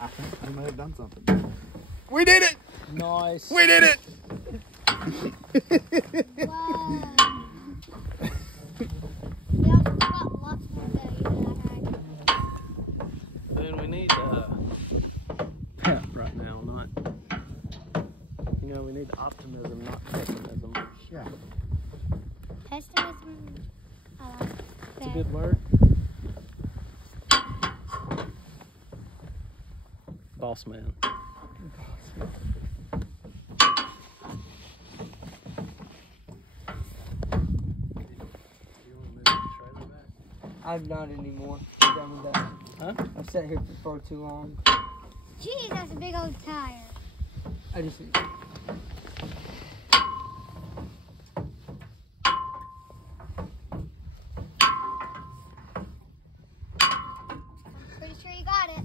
I think we may have done something. We did it! Nice. We did it! Wow. We also got lots more value Then we need pep right now, not. You know, we need optimism, not pessimism. Yeah. Pessimism. I like that. It's a good word. Boss man. I'm not anymore. I'm done with that. Huh? I've sat here for far too long. Jeez, that's a big old tire. I just. Pretty sure you got it.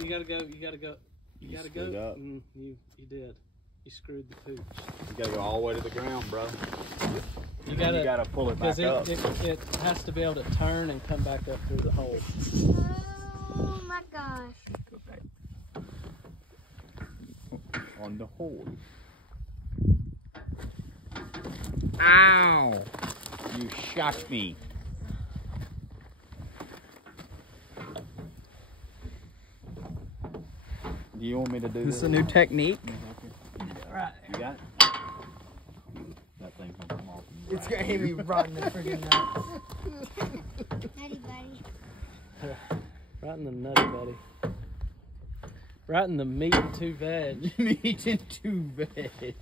You gotta go. You gotta go. You gotta go. Up. You did. You screwed the pooch. You gotta go all the way to the ground, bro. You gotta pull it back up. Because it has to be able to turn and come back up through the hole. Oh my gosh. Go back. On the hole. Ow! You shocked me. Do you want me to do this? This is a new technique. Right. You got it? That thing's gonna come off. It's gonna hit me right in the friggin' nuts. Nutty buddy. Right in the nutty buddy. Right in the meat and two veg. Meat and two veg.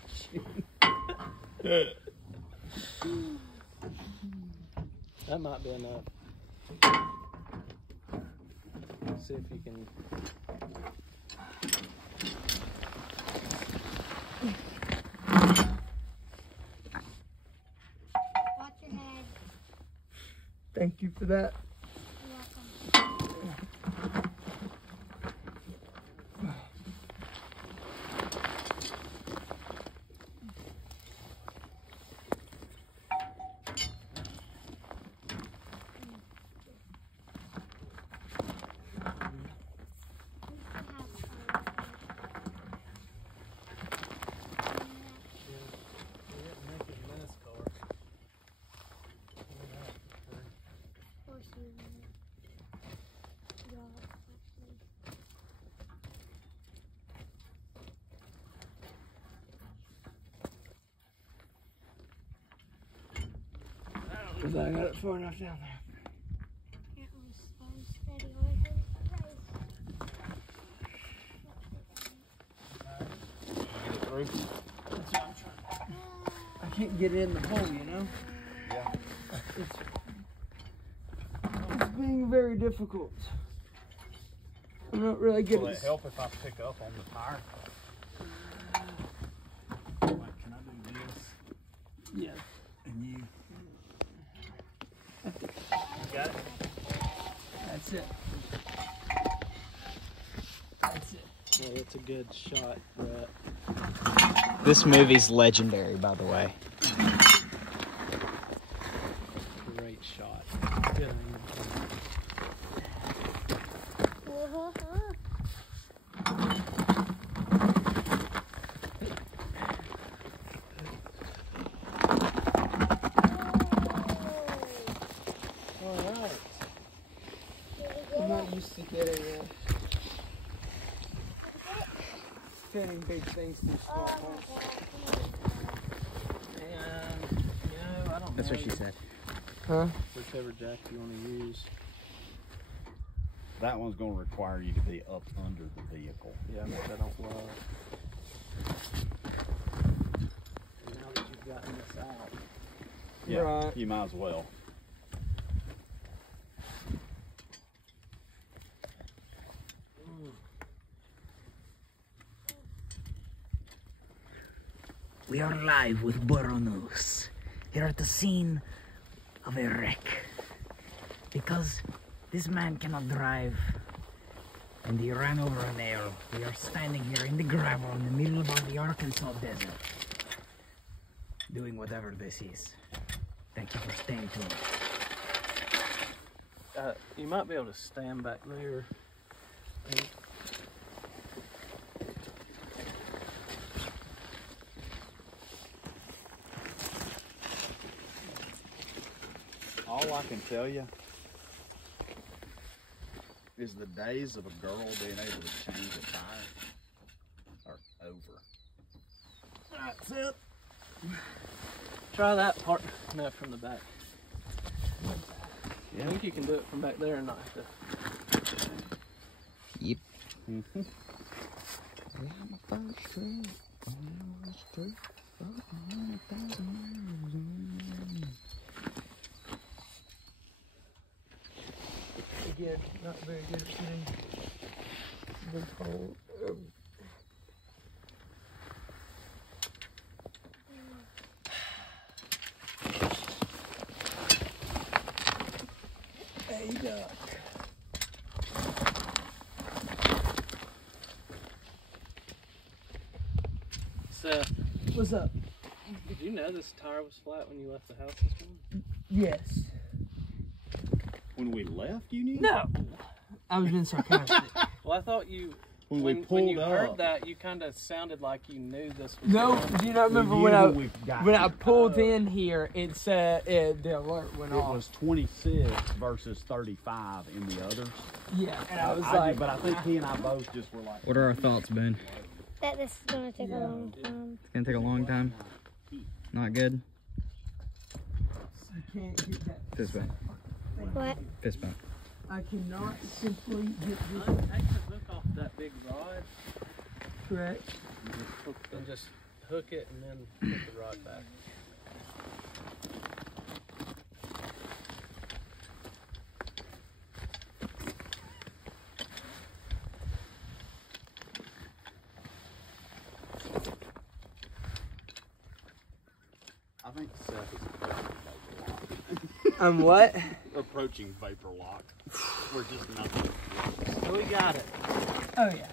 That might be enough. See if you can. Watch your head. Thank you for that. You're welcome. Cause I got it far enough down there. Get it through? I can't get it in the hole, you know? Yeah. It's being very difficult. I'm not really good Will at it help if I pick up on the tire? Like, can I do this? Yeah. And you? Got it? That's it. That's it. Oh, that's a good shot, Brett. This movie's legendary, by the way. Great shot. Good. I'm not used to getting fitting big things through small holes. And, you know, I don't That's know. what she said. Huh? Whichever jack you want to use. That one's going to require you to be up under the vehicle. Yeah, which I don't love. And now that you've gotten this out. Yeah, Right. you might as well. We are live with Burro News. Here at the scene of a wreck. Because this man cannot drive and he ran over a nail. We are standing here in the gravel in the middle of the Arkansas desert. Doing whatever this is. Thank you for staying tuned. You might be able to stand back there. All I can tell you is the days of a girl being able to change a tire are over. That's it. Try that part. No, from the back. I think you can do it from back there and not have to. Yep. Again, not very good at getting the pole. Hey, duck. Seth, What's up? did you know this tire was flat when you left the house this morning? Yes. When we left, you knew? No. I was being sarcastic. Well, I thought you. When When, we when pulled you up. heard that, you kind of sounded like you knew this was No, going on. do you not remember We when knew I got when here. I pulled in here? It said the alert went It off. was 26 versus 35 in the others. Yeah, and I was I like, did, but I think he and I both just were like, What are our thoughts, Ben? That this is gonna take a long time. It's gonna take a long time. Not good. I can't get that. Fist bump. What? Fist bump. I cannot simply get this Take the hook off that big rod correct. and just hook it and then put the rod back. I think Seth is I'm what? approaching vapor lock. We're just nothing. So we got it. Oh yeah.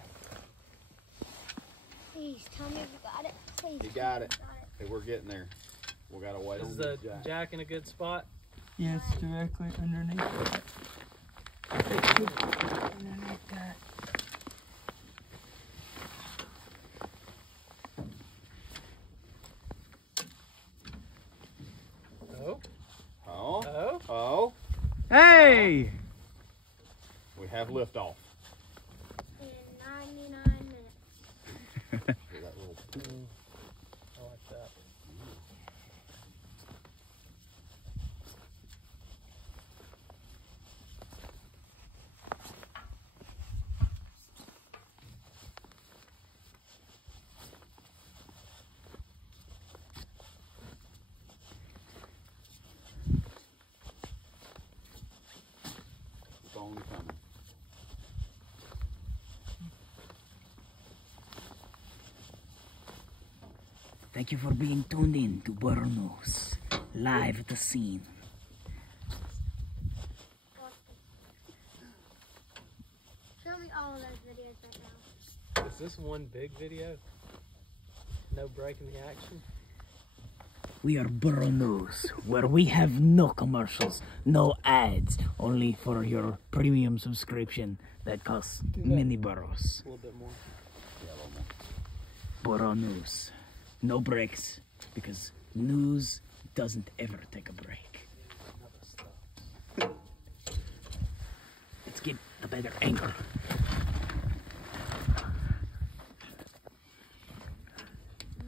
Please tell me you got it. Please. You got it. Hey, we're getting there. We gotta wait Is on the the jack. jack in a good spot? Yes, directly underneath that. It should be underneath that. Oh. Oh, Oh. oh, Hey! we have liftoff. In 99 minutes. See that little pool? I like that. It's only coming. Thank you for being tuned in to Burro News, live at the scene. Show me all of those videos right now. Is this one big video? No break in the action? We are Burro News, where we have no commercials, no ads, only for your premium subscription that costs many burros. A little bit more. Yeah, a little more. Burro News. No breaks, because news doesn't ever take a break. Let's get a better angle.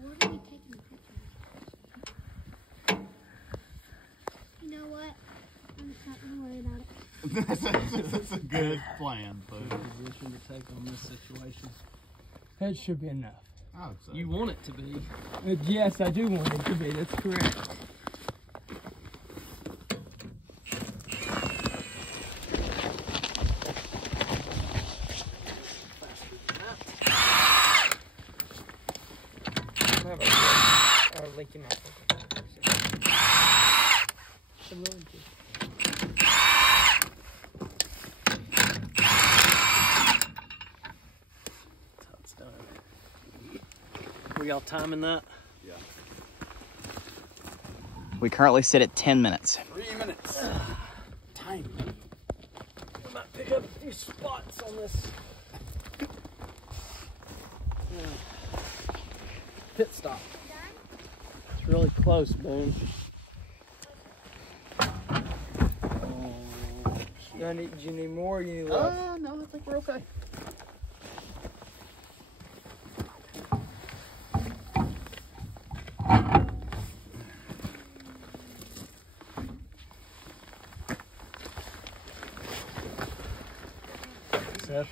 What are you taking pictures? You know what? I'm just not gonna worry about it. That's a good plan, Good but position to take on this situation. That should be enough. I would say. You want it to be. Yes, I do want it to be. That's correct. That's how it's done. We all timing that? Yeah. We currently sit at 10 minutes. 3 minutes. Time. I might pick up a few spots on this pit stop. It's really close, Boone. Do you need more or you need less? No, I think we're okay. Seth,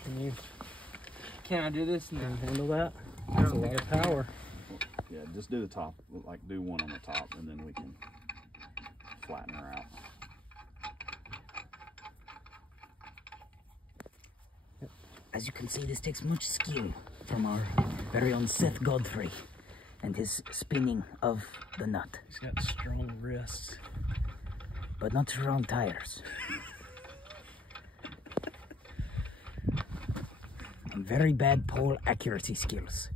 Can I do this can now? you handle that? That's a lot of power. Yeah, just do the top, like do one on the top, and then we can flatten her out. As you can see, this takes much skill from our very own Seth Godfrey and his spinning of the nut, He's got strong wrists. but not strong tires. And very bad pole accuracy skills.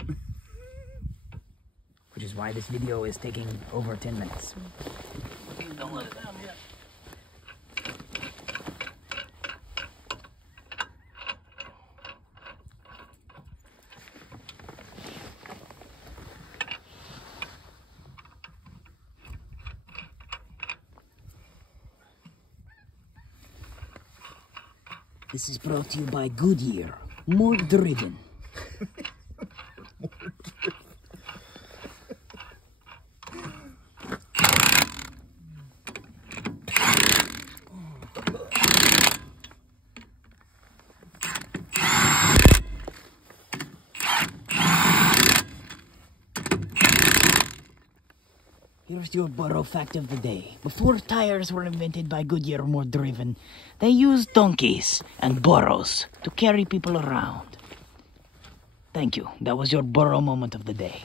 Which is why this video is taking over 10 minutes. Don't let it down yet. This is brought to you by Goodyear. More driven. Here's your Burro fact of the day. Before tires were invented by Goodyear More Driven, they used donkeys and burros to carry people around. Thank you. That was your Burro moment of the day.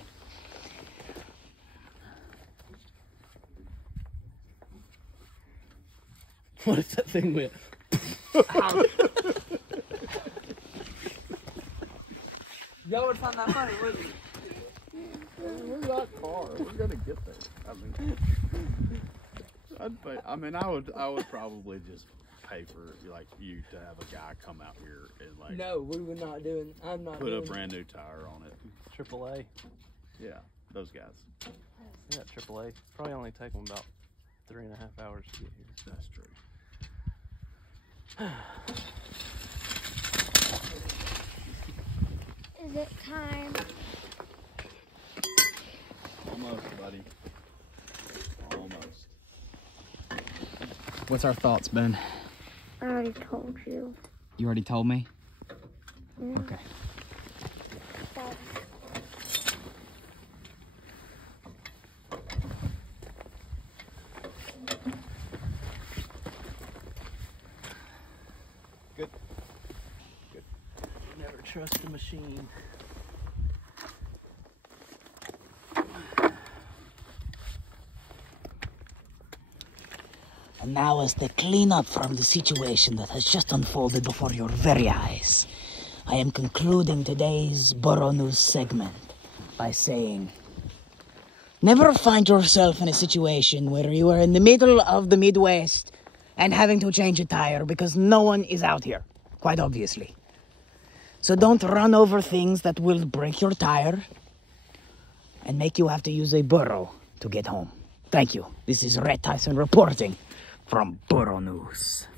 What if that thing went? Y'all would find that funny, wouldn't you? We're not far. We're gonna get there. I mean, I would probably just pay for like you to have a guy come out here and like No, we were not doing. I'm not put doing. a brand new tire on it. AAA. Yeah, those guys. Yeah, AAA. Probably only take them about 3.5 hours to get here. That's true. Is it time? Almost, buddy. Almost. What's our thoughts, Ben? I already told you. You already told me? Yeah. Okay. But Good. Never trust the machine. And now as the cleanup from the situation that has just unfolded before your very eyes, I am concluding today's Burro News segment by saying, never find yourself in a situation where you are in the middle of the Midwest and having to change a tire because no one is out here, quite obviously. So don't run over things that will break your tire and make you have to use a burro to get home. Thank you. This is Red Tyson reporting from Burro News.